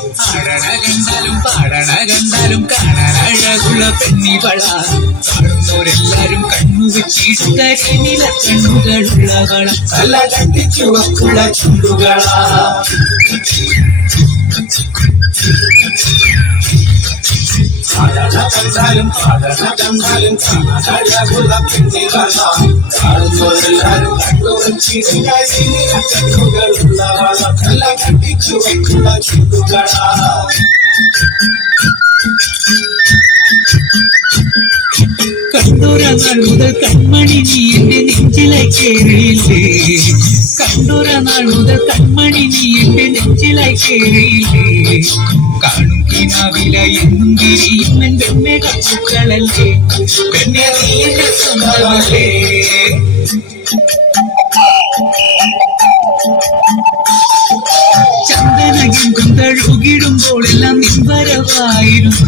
കണ്ടാലും പാടണ കണ്ടാലും കാണാൻ അഴകുള്ള പെണ്ണിവള കാണുന്നവരെല്ലാരും കണ്ണു വെച്ചിട്ട നീല കണ്ണുകളുള്ളവള തല കണ്ടി ചുവക്കുള്ള ചുണ്ടുകളാ കണ്ടാലും പാടണ കണ്ടാലും കാണാൻ അഴകുള്ള പെണ്ണിവള കാണുന്നവരെല്ലാരും കണ്ണു വെച്ചിട്ട നീല കണ്ണുകളുള്ളവള തല കണ്ടി ചുവക്കുള്ള ചുണ്ടുകളാ കണ്ടോര നാൾ മുതൽ കൺമണി നീ എന്റെ നെഞ്ചിലായി കേറിയില്ലേ കണ്ടോര നാൾ മുതൽ കൺമണി നീ എന്റെ നെഞ്ചിലായി കേറിയില്ലേ കാണും കിനാവില എന്നും തിരിയും എൻ പെണ്ണെ കപ്പുക്കളല്ലേ പെണ്ണെ നീ എന്റെ സ്വന്തമല്ലേ ചന്ദനഗന്ധം തഴുകിടുമ്പോഴെല്ലാം നിൻവരവായിരുന്നു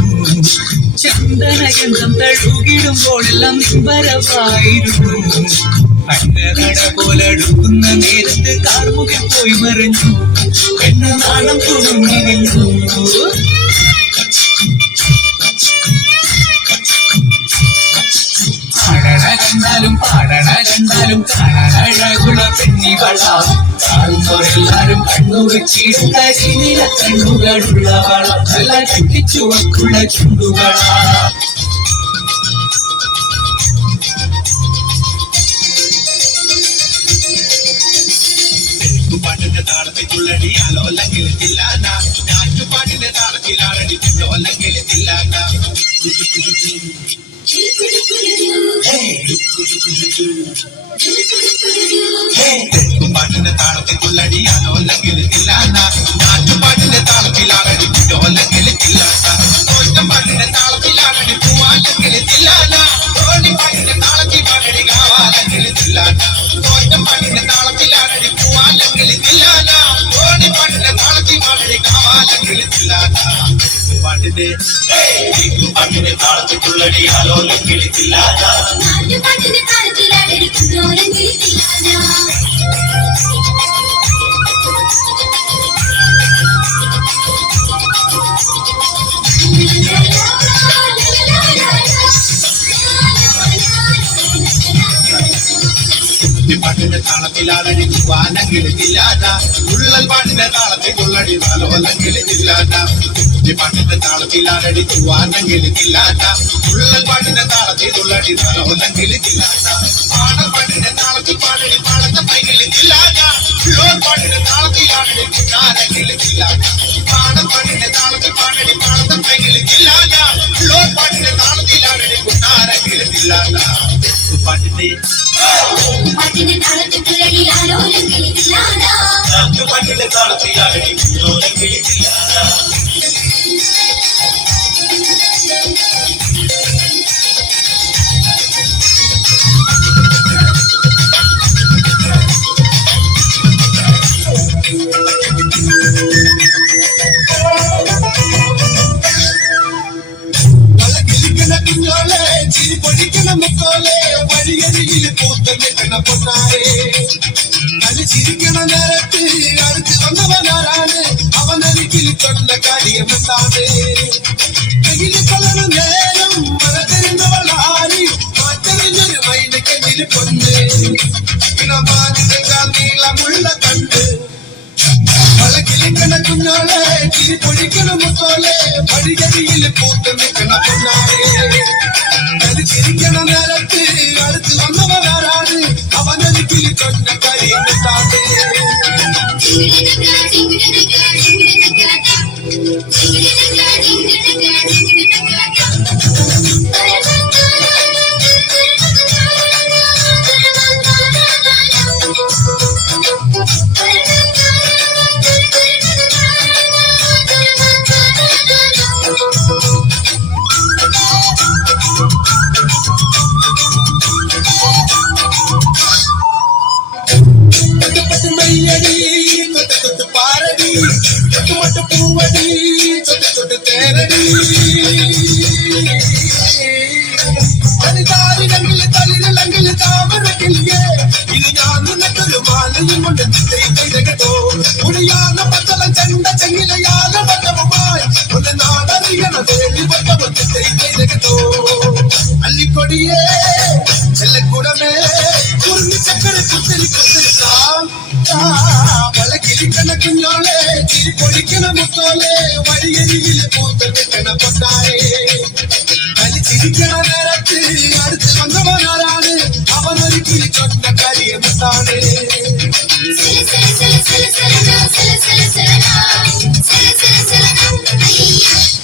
ചന്ദനഗന്ധം തഴുകിടുമ്പോഴെല്ലാം നിൻവരവായിരുന്നു അന്നനട പോലെടുക്കുന്ന നേരത്ത് കാർമുകിൽ പോയി മറിഞ്ഞു പെണ്ണ് നാണം കുടുങ്ങിരുന്നു കണ്ടാലും പാടണ കണ്ടാലും കാണാൻ അഴകുള്ള പെണ്ണിവള കാണുന്നവരെല്ലാരും കണ്ണു വെച്ചിട്ട നീല കണ്ണുകളുള്ളവള തല കെട്ടിച്ചുവക്കുള്ള ചുണ്ടുകളാ പാട്ടിന്റെ താളത്തിലുള്ളടി അലോല്ലെങ്കിൽ തില്ലാന ഞാറ്റുപാട്ടിന്റെ താളത്തിലാളടി ലോല്ലെങ്കിൽ തില്ലാന പാട്ടിന്റെ താളത്തിലുള്ളടി അലോല്ലെങ്കിൽ തില്ലാന ഞാറ്റുപാട്ടിന്റെ താളത്തിലാളടി ലോല്ലെങ്കിൽ തില്ലാന പാട്ടിന്റെ താളത്തിലാളടി പൂവാല്ലെങ്കിൽ തില്ലാന പാട്ടിന്റെ താളത്തിൽ പാടടി കാവാലെങ്കിൽ തില്ലാന പാട്ടിന്റെ താളത്തിലാളടി പൂവാലെങ്കിൽ തില്ലാന പാട്ടിന്റെ താളത്തിൽ പാടടി കാവാലെങ്കിൽ തില്ലാന പാട്ടിന്റെ താളത്തിലുള്ളടി അലോല്ലെങ്കിൽ തില്ലാന പാട്ടിന്റെ താളത്തിലാളടി ലോല്ലെങ്കിൽ തില്ലാന പാട്ടിന്റെ താളത്തിലാളടി വാനങ്കിൽ തില്ലാന ഉള്ളൽ പാട്ടിന്റെ താളത്തിൽ കൊള്ളടി നാലോല്ലെങ്കിൽ തില്ലാന പാട്ടിന്റെ താളത്തിലാളടി വാനങ്കിൽ തില്ലാന ഉള്ളൽ പാട്ടിന്റെ താളത്തിൽ കൊള്ളടി നാലോല്ലെങ്കിൽ തില്ലാന പാടപ്പാട്ടിന്റെ താളത്തിൽ പാടടി പാടത്തെ പൈകിൽ തില്ലാന ഉള്ളോർ പാട്ടിന്റെ താളത്തിലാളടി കുട്ടാനെങ്കിൽ തില്ലാന പാടപ്പാട്ടിന്റെ താളത്തിൽ പാടടി പാടത്തെ പൈകിൽ തില്ലാന ഉള്ളോർ പാട്ടിന്റെ താളത്തിലാളടി കുട്ടാനെങ്കിൽ തില്ലാന പാട്ടിന്റെ താളത്തിലടി ആലോലെങ്കിൽ തില്ലാന പാട്ടിന്റെ താളത്തിലാളടി ലോലെങ്കിൽ തില്ലാന ചിരിക്കണ നേരത്ത് അടുത്ത് വന്നവനാരാണ് അവനരികിൽ കൊണ്ട കാര്യമെന്താണ് കയ്യില് കൊള്ളണ നേരം മഴ തരുന്നവളാരി മാറ്ററിഞ്ഞൊരു മൈനക്കെതിര് പൊന്ന് നീളമുള്ള കണ്ട് വളക്കിലിക്കണ കുഞ്ഞോളെ ചിരി പൊടിക്കണ മുത്തോളെ പടികരിയിൽ പൂത്ത് നിൽക്കണ പൊന്നാരെ ചിരിക്കണ നേരത്ത് അടുത്ത് വന്നവനാരാണ് അവനരികിൽ കൊണ്ട കാര്യമെന്താണ് പൂവടി കൊണ്ട് കേട്ടോ ഉളിയാന പത്തലം ചെണ്ട ചെങ്ങിലയാല പട്ടവുമായി ഒന്ന് നാടറിയണ വേലി പട്ടവും കേട്ടോ അല്ലിക്കൊടിയേ ചെല്ലക്കൂടമേ കുറിഞ്ഞി ചക്കര കുത്തിരി കുത്തിരിക്കാം വളക്കിരിക്കണ കുഞ്ഞോളെ ചിരി പൊടിക്കണ മുത്തോലെ വഴിയരികില് പൂത്ത വെക്കണ പൊട്ടാരെ കളിച്ചിരിക്കണ നേരത്ത് അടുത്ത് വന്നവനാരാണ് അവനൊരിക്കൽ കൊണ്ട കരിയ മുത്താണ് Sela, sela, sela, sela, sela, sela, sela, sela, sela, sela, sela, sela, sela, sela,